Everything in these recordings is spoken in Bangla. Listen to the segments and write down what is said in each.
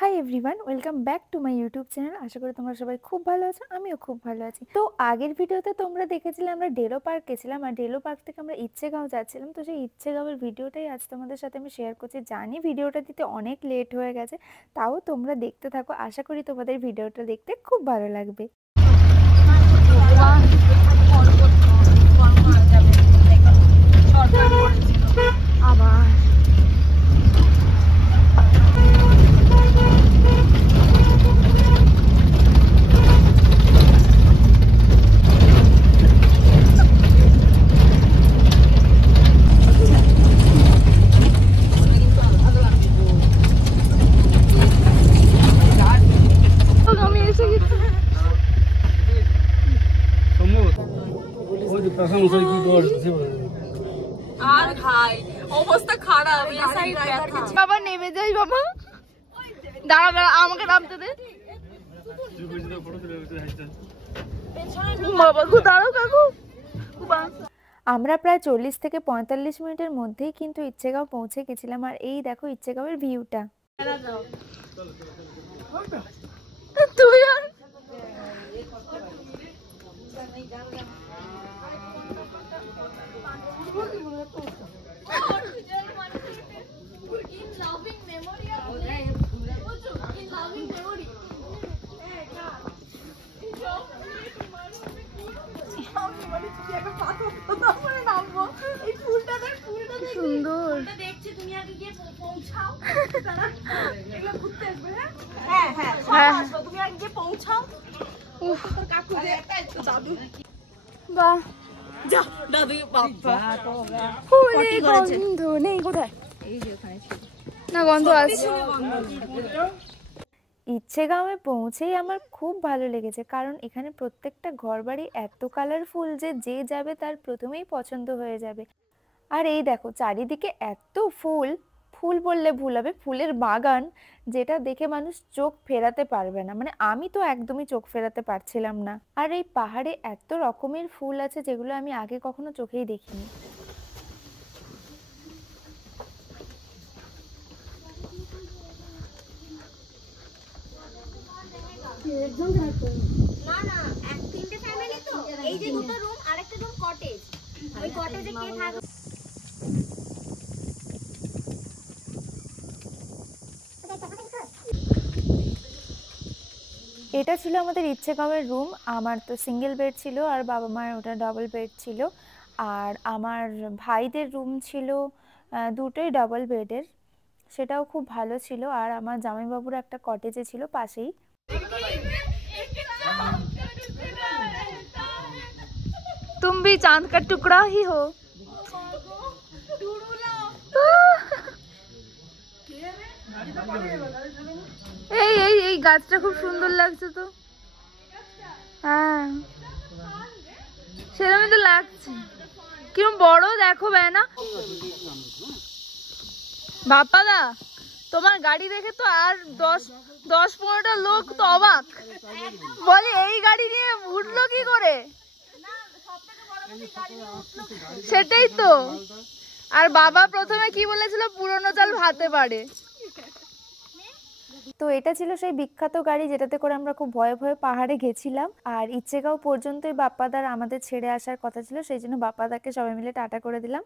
High everyone, welcome back to my YouTube channel. আশা করি তোমরা সবাই খুব ভালো আছো, আমিও খুব ভালো আছি। তো আগের ভিডিওতে তোমরা দেখেছিলে আমরা ডেলো পার্ক গেছিলাম, আর ডেলো পার্ক থেকে আমরা ইচ্ছেগাঁও যাচ্ছিলাম। তো সেই ইচ্ছেগাঁওয়ের ভিডিওটাই আজ তোমাদের সাথে আমি শেয়ার করছি। জানি ভিডিওটা দিতে অনেক লেট হয়ে গেছে, তাও তোমরা দেখতে থাকো। আশা করি তোমাদের ভিডিওটা দেখতে খুব ভালো লাগবে। আবার আর ভাই অবস্থা খারাপ, এই সাইড ব্যথা। বাবা নেমে যাই, বাবা দাঁড়া দাঁড়া, আমাকে নামতে দে বাবা। দাঁড়াও কাকু। আমরা প্রায় 40 থেকে 45 মিনিটের মধ্যেই কিন্তু ইচ্ছেগাঁও পৌঁছে গেছিলাম। আর এই দেখো ইচ্ছেগাঁওয়ের ভিউটা। তুই আর সুন্দর। বাহ, গন্ধ নেই কোথায়? না, গন্ধ আছে। ইচ্ছেগাঁওয়ে পৌঁছেই আমার খুব ভালো লেগেছে, কারণ এখানে প্রত্যেকটা ঘরবাড়ি এত কালারফুল যে যে যাবে তার প্রথমেই পছন্দ হয়ে যাবে। আর এই দেখো চারিদিকে এত ফুল, ফুল বললে ভুল হবে, ফুলের বাগান, যেটা দেখে মানুষ চোখ ফেরাতে পারবে না। মানে আমি তো একদমই চোখ ফেরাতে পারছিলাম না। আর এই পাহাড়ে এত রকমের ফুল আছে যেগুলো আমি আগে কখনো চোখেই দেখিনি। না না, তিনটে ফ্যামিলি তো, এই যে দুটো রুম আর একটা রুম কটেজ। ওই কটেজে কে থাকবে? এটা ছিল আমাদের ইচ্ছেগাঁওয়ের রুম। আমার তো সিঙ্গেল বেড ছিল, আর বাবা মায়ের ওটা ডাবল বেড ছিল। আর আমার ভাইদের রুম ছিল দুটোই ডাবল বেডের, সেটাও খুব ভালো ছিল। আর আমার জামাইবাবুর একটা কটেজে ছিল পাশেই। तुम भी चांद का टुकड़ा ही हो। এই এই এই গাছটা খুব সুন্দর লাগছে তো। হ্যাঁ, সেরকমই তো লাগছে। কিরম বড় দেখো না বাপ্পাদা, তোমার গাড়ি দেখে তো আর 10-15টা লোক তো অবাক, বলে এই গাড়ি নিয়ে উঠলো কি করে। সেটাই তো। আর বাবা প্রথমে কি বলেছিল, পুরনো চাল ভাতে পারে। তো এটা ছিল সেই বিখ্যাত গাড়ি যেটাতে করে আমরা খুব ভয়ে ভয়ে পাহাড়ে গেছিলাম। আর ইচ্ছেগাঁও পর্যন্তই বাপ্পাদার আমাদের ছেড়ে আসার কথা ছিল, সেই জন্য বাপ্পাদাকে সবাই মিলে টাটা করে দিলাম।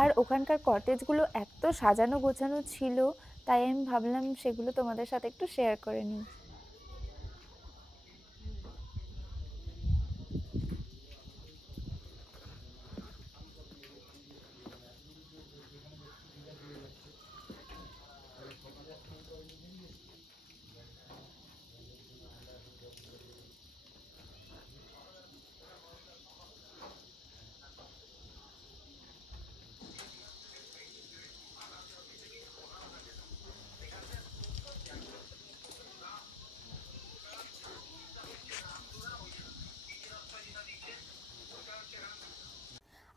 আর ওখানকার কটেজগুলো এত সাজানো গোছানো ছিল, তাই আমি ভাবলাম সেগুলো তোমাদের সাথে একটু শেয়ার করে নিই।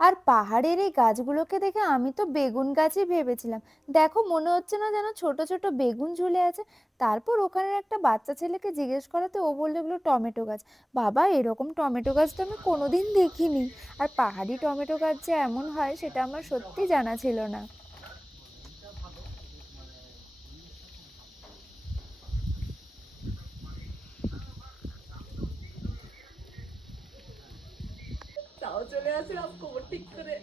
আর পাহাড়ের এই গাছগুলোকে দেখে আমি তো বেগুন গাছই ভেবেছিলাম। দেখো মনে হচ্ছে না যেন ছোট ছোট বেগুন ঝুলে আছে। তারপর ওখানের একটা বাচ্চা ছেলেকে জিজ্ঞেস করাতে ও বললো এগুলো টমেটো গাছ। বাবা, এরকম টমেটো গাছ তো আমি কোনোদিন দেখিনি। আর পাহাড়ি টমেটো গাছ যে এমন হয় সেটা আমার সত্যি জানা ছিল না। তাও চলে আসে কোমর ঠিক করে।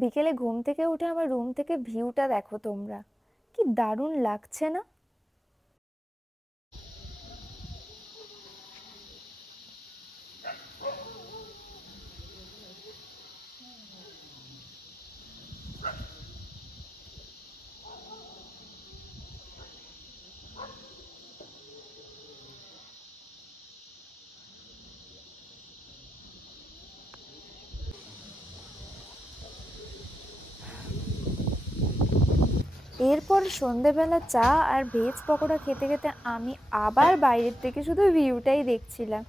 বিকেলে ঘুম থেকে উঠে আমার রুম থেকে ভিউটা দেখো তোমরা, কি দারুণ লাগছে না? এরপর সন্ধেবেলা চা আর ভেজ পকোড়া খেতে খেতে আমি আবার বাইরের থেকে শুধু ভিউটাই দেখছিলাম।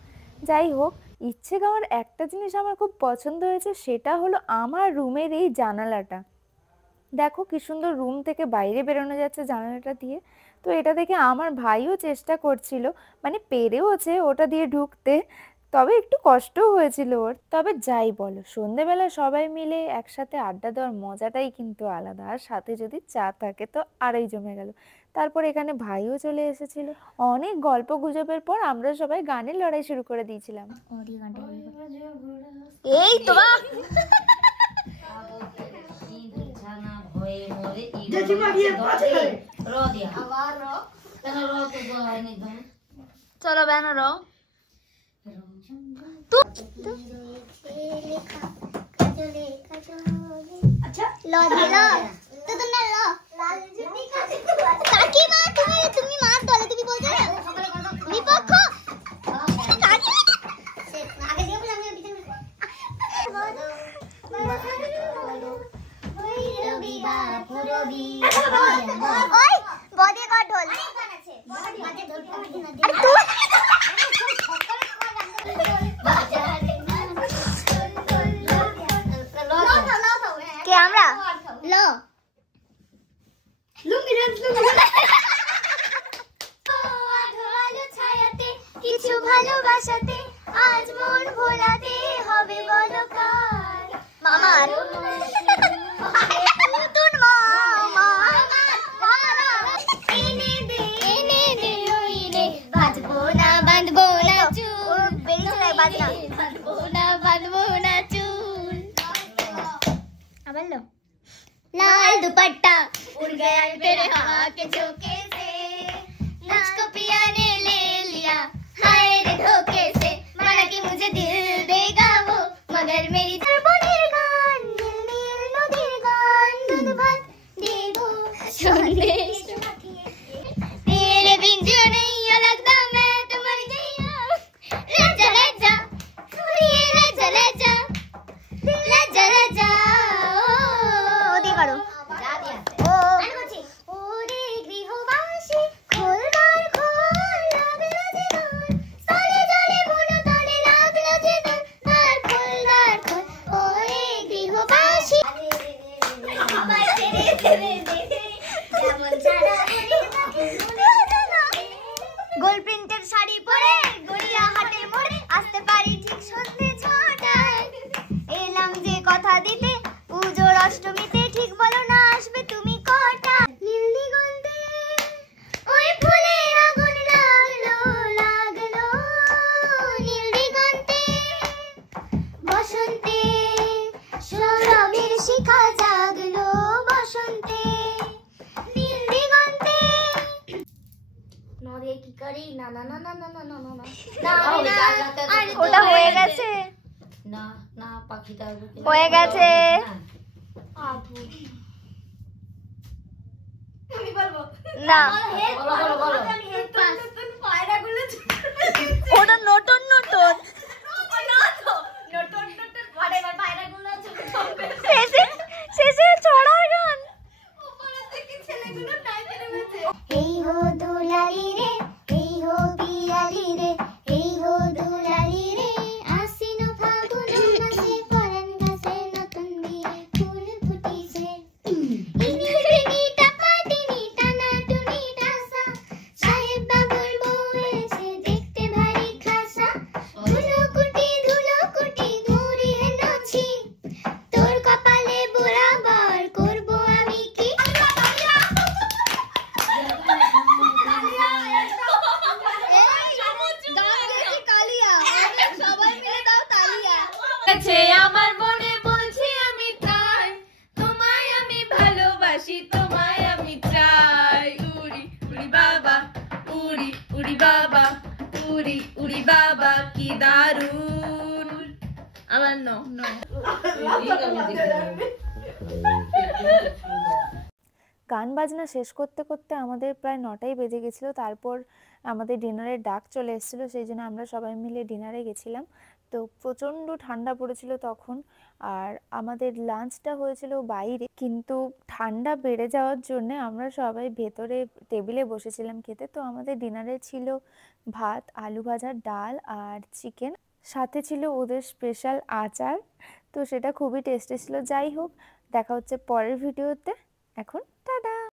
যাই হোক, ইচ্ছে খাওয়ার একটা জিনিস আমার খুব পছন্দ হয়েছে, সেটা হলো আমার রুমের এই জানালাটা। দেখো কি সুন্দর রুম থেকে বাইরে বেরোনো যাচ্ছে জানালাটা দিয়ে। তো এটা দেখে আমার ভাইও চেষ্টা করছিল, মানে পেরেওছে ওটা দিয়ে ঢুকতে, তবে একটু কষ্টও হয়েছিল ওর। তবে যাই বলো, সন্ধেবেলা সবাই মিলে একসাথে আড্ডা দেওয়ার মজাটাই কিন্তু আলাদা, আর সাথে যদি চা থাকে তো আরই জমে গেল। তারপর এখানে ভাইও চলে এসেছিল। অনেক গল্প গুজবের পর আমরা সবাই গানের লড়াই শুরু করে দিয়েছিলাম। এই তো বা চলো ব্যানার আচ্ছা ল দিলা তো তোমরা ল কাকিমা তুমি মার দলে তুমি বলছো না বিপক্ষ কাকি আগে দিয়ে বললাম আমি পিছনে ওই বডি কর ঢোল আছে বাজে ঢোল আরে তুই কে আমরা লো লুঙ্গি ডান্স আলো ছায়াতে কিছু ভালোবাসাতে আজ মন ভোলাতে হবে বলো কার মামার নতুন মামা এনে দে রইলে বাঁধবো না চুল বেরিয়ে বাঁধবো না চুল আবার লো लाल दुपट्टा उड़ गया तेरे हाँ के झोंके से मुझको पिया ने ले लिया हाय रे धोखे से माना कि मुझे दिल देगा वो मगर मेरी नदीर गान दूध भात देवो संदेश तेरे बिन जो नहीं लगता मैं तो मर गई लज्जा लज्जा করো ওরে গৃহবাসী খোলবার খোল লাগলো যে তলে তলে মনো তলে লাগলো যে দ্বার খোল ওরে গৃহবাসী গোল প্রিন্টের শাড়ি পরে গড়িয়া হাটে মোড়ে আসতে পারি ঠিক সন্ধ্যে 6টায় এলাম যে কথা দিতে পুজোর অষ্টমীতে ঠিক বলো না আসবে তুমি কটা নীল দিগন্তে ওই ফুলে আগুন লাগলো নীল দিগন্তে বসন্তে সৌরভের শিখা জাগলো বসন্তে নীল দিগন্তে নদে কি করি না না না না না না না না ওটা হয়ে গেছে না না পাখিটা হয়ে গেছে আমি বলবো না বলো বলো নতুন পায়রাগুলো ওটা নতুন নতুন পায়রাগুলো শেষে ছড়ার গান উপরে থেকে ছেলেগুলো নাচে নেমেছে এই হো দুলালি রে এই হো পিয়া উড়ি বাবা কি দারুন। আবার ন গান বাজনা শেষ করতে করতে আমাদের প্রায় 9টাই বেজে গেছিলো। তারপর আমাদের ডিনারের ডাক চলে এসেছিলো, সেই জন্য আমরা সবাই মিলে ডিনারে গেছিলাম। তো প্রচণ্ড ঠান্ডা পড়েছিল তখন, আর আমাদের লাঞ্চটা হয়েছিল বাইরে, কিন্তু ঠান্ডা বেড়ে যাওয়ার জন্যে আমরা সবাই ভেতরে টেবিলে বসেছিলাম খেতে। তো আমাদের ডিনারে ছিল ভাত, আলু ভাজা, ডাল আর চিকেন, সাথে ছিল ওদের স্পেশাল আচার। তো সেটা খুবই টেস্টি ছিল। যাই হোক, দেখা হচ্ছে পরের ভিডিওতে। এখন টাটা।